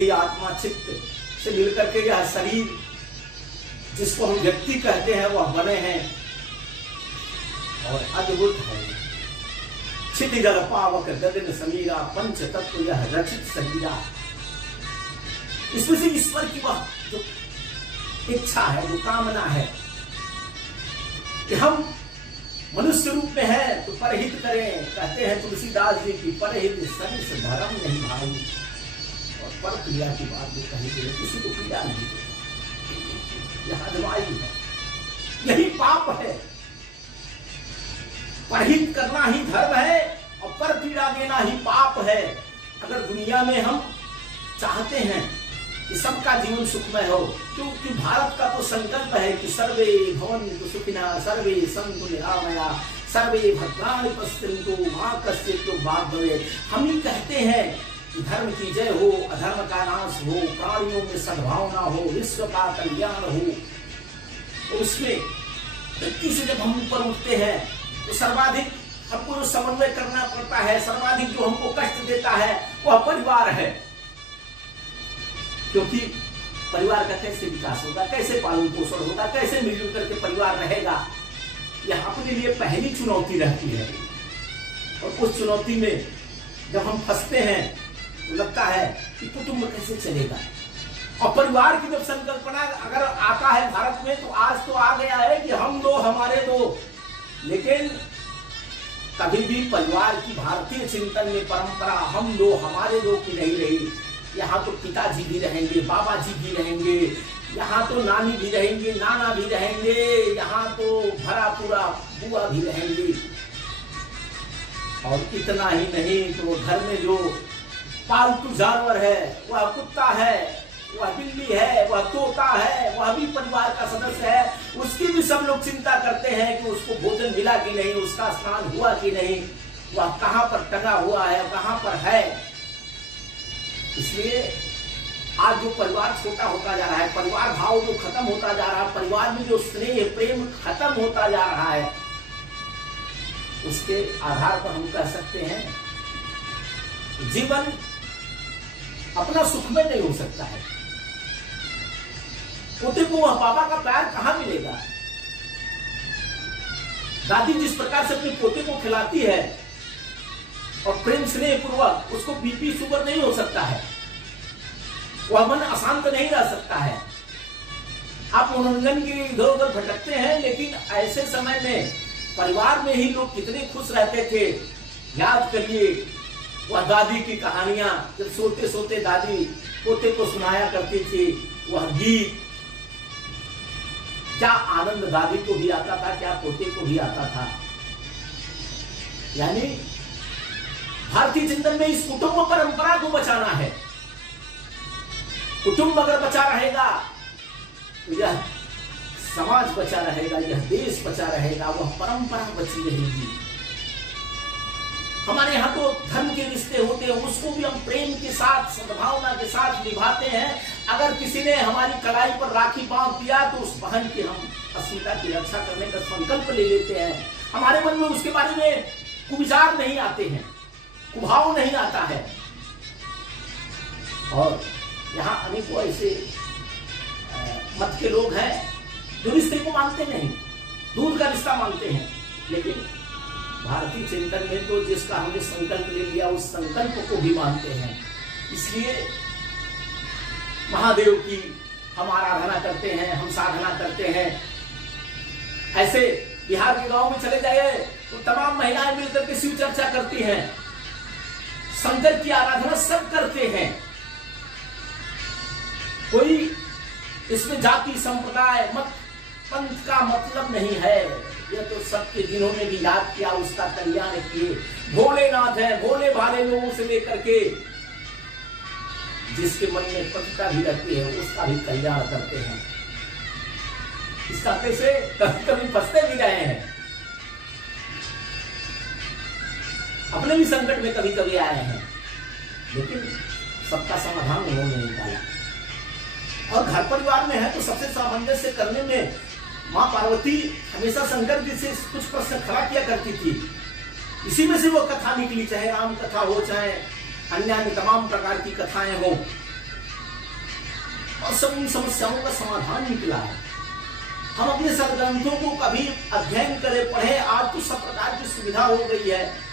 आत्मा चित्त से मिलकर के यह शरीर जिसको हम व्यक्ति कहते हैं वह बने हैं और अद्भुत है। क्षिति जल पावक गगन समीरा पंच तत्व यह रचित शरीरा। इसमें से ईश्वर की वह जो इच्छा है, जो कामना है कि हम मनुष्य रूप में है तो परहित करें। कहते हैं तुलसीदास जी की परहित सरिस धर्म नहीं भाई। और पर क्रिया की बात जो कही गई किसी को पीड़ा नहीं दे, यह अधवाई है, यही पाप है। परहित करना ही धर्म है और पर पीड़ा देना ही पाप है। अगर दुनिया में हम चाहते हैं कि सबका जीवन सुखमय हो, क्योंकि भारत का तो संकल्प है कि सर्वे भवन्तु सुखिनः सर्वे सन्तु निरामया सर्वे भद्राणि पश्यन्तु मा कश्चित् दुःखभाग् भवेत्। हम ही कहते हैं कि धर्म की जय हो, अधर्म का नाश हो, प्राणियों में सद्भावना हो, विश्व का कल्याण हो। तो उसमें व्यक्ति से जब हम ऊपर उठते हैं तो सर्वाधिक हमको जो समन्वय करना पड़ता है, सर्वाधिक जो हमको कष्ट देता है वह परिवार है। क्योंकि परिवार का कैसे विकास होगा, कैसे पालन पोषण होगा, कैसे मिलजुल करके परिवार रहेगा, यह अपने लिए पहली चुनौती रहती है। और उस चुनौती में जब हम फंसते हैं तो लगता है कि कुटुंब कैसे चलेगा। और परिवार की जब संकल्पना अगर आता है भारत में तो आज तो आ गया है कि हम दो हमारे दो, लेकिन कभी भी परिवार की भारतीय चिंतन में परंपरा हम दो हमारे दो की नहीं रही। यहाँ तो पिताजी भी रहेंगे, बाबा जी भी रहेंगे, यहाँ तो नानी भी रहेंगे, नाना भी रहेंगे, यहाँ तो भरा पूरा बुआ भी रहेंगे। और इतना ही नहीं तो घर में जो पालतू जानवर है, वह कुत्ता है, वह बिल्ली है, वह तोता है, वह भी परिवार का सदस्य है। उसकी भी सब लोग चिंता करते हैं कि उसको भोजन मिला कि नहीं, उसका स्नान हुआ कि नहीं, वह कहाँ पर टंगा हुआ है, कहाँ पर है। इसलिए आज जो परिवार छोटा होता जा रहा है, परिवार भाव जो खत्म होता जा रहा है, परिवार में जो स्नेह प्रेम खत्म होता जा रहा है, उसके आधार पर हम कह सकते हैं जीवन अपना सुखमय नहीं हो सकता है। पोते को वह पापा का प्यार कहां मिलेगा। दादी जिस प्रकार से अपने पोते को खिलाती है और प्रेम स्नेह पूर्वक, उसको बीपी शुगर नहीं हो सकता है, वह मन अशांत नहीं रह सकता है। आप मनोरंजन के इधर उधर भटकते हैं, लेकिन ऐसे समय में परिवार में ही लोग कितने खुश रहते थे। याद करिए वह दादी की कहानियां, जब सोते सोते दादी पोते को सुनाया करती थी, वह गीत, क्या आनंद दादी को भी आता था, क्या पोते को भी आता था। यानी भारतीय चिंतन में इस कुटुंब परंपरा को बचाना है। कुटुंब अगर बचा रहेगा तो यह समाज बचा रहेगा, यह देश बचा रहेगा, वह परंपरा बची रहेगी। हमारे यहाँ तो धर्म के रिश्ते होते हैं, उसको भी हम प्रेम के साथ, सद्भावना के साथ निभाते हैं। अगर किसी ने हमारी कलाई पर राखी बांध दिया तो उस बहन की हम अस्मिता की रक्षा करने का संकल्प ले लेते हैं। हमारे मन में उसके बारे में कुविचार नहीं आते हैं, कुभाव नहीं आता है। और यहाँ अनेकों ऐसे मत के लोग हैं जो रिश्ते को मानते नहीं, दूर का रिश्ता मानते हैं। लेकिन भारतीय चिंतन में तो जिसका हमने संकल्प ले लिया उस संकल्प को भी मानते हैं। इसलिए महादेव की हम आराधना करते हैं, हम साधना करते हैं। ऐसे बिहार के गांव में चले जाइए तो तमाम महिलाएं मिलकर के शिव चर्चा करती हैं, शंकर की आराधना सब करते हैं। कोई इसमें जाति संप्रदाय मत पंथ का मतलब नहीं है। यह तो सबके जिन्होंने भी याद किया उसका कल्याण किए। भोलेनाथ है, भोले भाले लोगों से लेकर के जिसके मन में पवित्रता भी रहती है उसका भी कल्याण करते हैं। इसका कैसे कभी कभी फंसते भी रहे हैं, अपने भी संकट में कभी कभी आए हैं, लेकिन सबका समाधान उन्होंने निकाला। और घर परिवार में है तो सबसे सामंजस्य करने में माँ पार्वती हमेशा शंकर जी से कुछ प्रश्न खड़ा किया करती थी। इसी में से वो कथा निकली, चाहे राम कथा हो, चाहे अन्य तमाम प्रकार की कथाएं हो। और सब उन समस्याओं का समाधान निकला है। हम अपने सदग्रंथों को कभी अध्ययन करें, पढ़े, आज तो सब प्रकार की सुविधा हो गई है।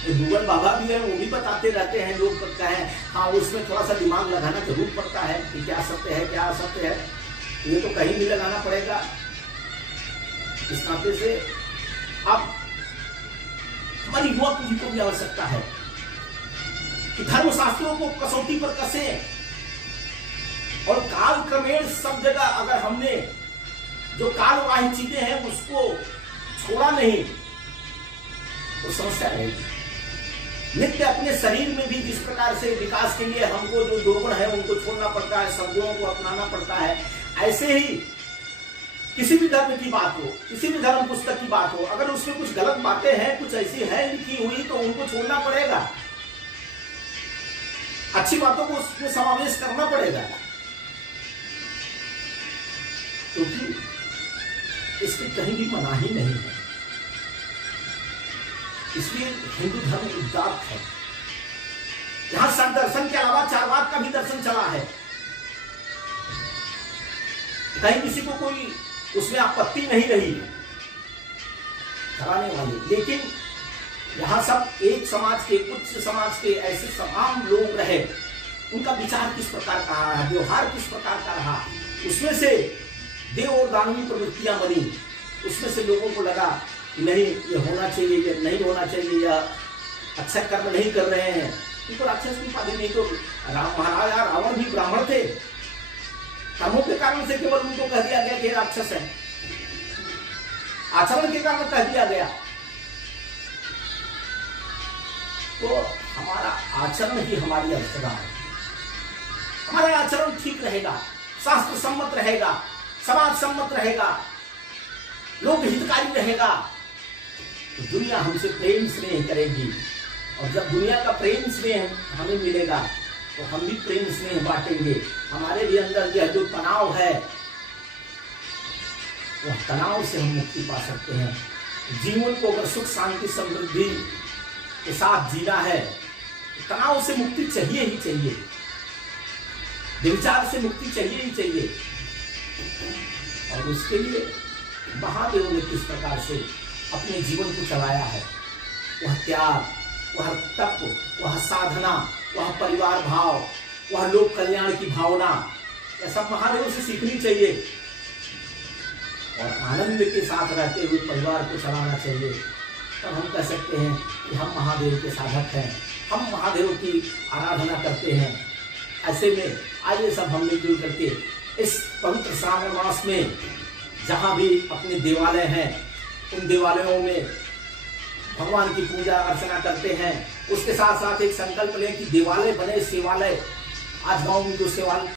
गूगल बाबा भी है, वो भी बताते रहते हैं, लोग कहें हाँ उसमें थोड़ा सा दिमाग लगाना जरूर पड़ता है कि क्या सत्य है क्या असत्य है, ये तो कहीं भी लगाना पड़ेगा। इस नाते से अब हमारी युवा पीढ़ी को भी आवश्यकता है कि धर्मशास्त्रों को कसौटी पर कसे और काल क्रमेण सब जगह अगर हमने जो कालवाही चीजें हैं उसको छोड़ा नहीं तो समस्या रहेगी। नित्य अपने शरीर में भी जिस प्रकार से विकास के लिए हमको जो दुर्गुण है उनको छोड़ना पड़ता है, सद्गुणों को अपनाना पड़ता है, ऐसे ही किसी भी धर्म की बात हो, किसी भी धर्म पुस्तक की बात हो, अगर उसमें कुछ गलत बातें हैं, कुछ ऐसी है लिखी हुई, तो उनको छोड़ना पड़ेगा, अच्छी बातों को उसमें समावेश करना पड़ेगा, क्योंकि इसकी कहीं भी मनाही नहीं है। इसलिए हिंदू धर्म उदात्त है। यहां संत दर्शन के अलावा चारवाक का भी दर्शन चला है। कहीं किसी को कोई उसमें आपत्ति नहीं रही कराने वाले, लेकिन यहां सब एक समाज के, उच्च समाज के ऐसे तमाम लोग रहे, उनका विचार किस प्रकार का रहा, व्यवहार किस प्रकार का रहा, उसमें से देव और दानवी प्रवृत्तियां बनी, उसमें से लोगों को लगा कि नहीं ये होना चाहिए, ये नहीं होना चाहिए, या अच्छा कर्म नहीं कर रहे हैं, उनको राक्षस की उपाधि नहीं। तो महाराजा रावण भी ब्राह्मण थे, कर्मों के कारण से केवल उनको कह दिया गया कि राक्षस है, आचरण के कारण कह दिया गया। तो हमारा आचरण ही हमारी अवस्था है। हमारा आचरण ठीक रहेगा, शास्त्र सम्मत रहेगा, समाज सम्मत रहेगा, लोक हितकारी रहेगा, तो दुनिया हमसे प्रेम स्नेह करेगी। और जब दुनिया का प्रेम स्नेह हमें मिलेगा तो हम भी प्रेम स्नेह बांटेंगे। हमारे भी अंदर यह जो तनाव है, वह तनाव से हम मुक्ति पा सकते हैं। जीवन को अगर सुख शांति समृद्धि के साथ जीना है तो तनाव से मुक्ति चाहिए ही चाहिए, विचार से मुक्ति चाहिए ही चाहिए। और उसके लिए महादेव ने किस प्रकार से अपने जीवन को चलाया है, वह त्याग, वह तप, वह साधना, वह परिवार भाव, वह लोक कल्याण की भावना, यह सब महादेव से सीखनी चाहिए और आनंद के साथ रहते हुए परिवार को चलाना चाहिए। तब हम कह सकते हैं कि हम महादेव के साधक हैं, हम महादेव की आराधना करते हैं। ऐसे में आइए सब हम मिलजुल करके इस पवित्र श्रावण मास में जहाँ भी अपने देवालय हैं उन देवालयों में भगवान की पूजा अर्चना करते हैं। उसके साथ साथ एक संकल्प लें कि देवालय बने सेवालय। आज गांव में जो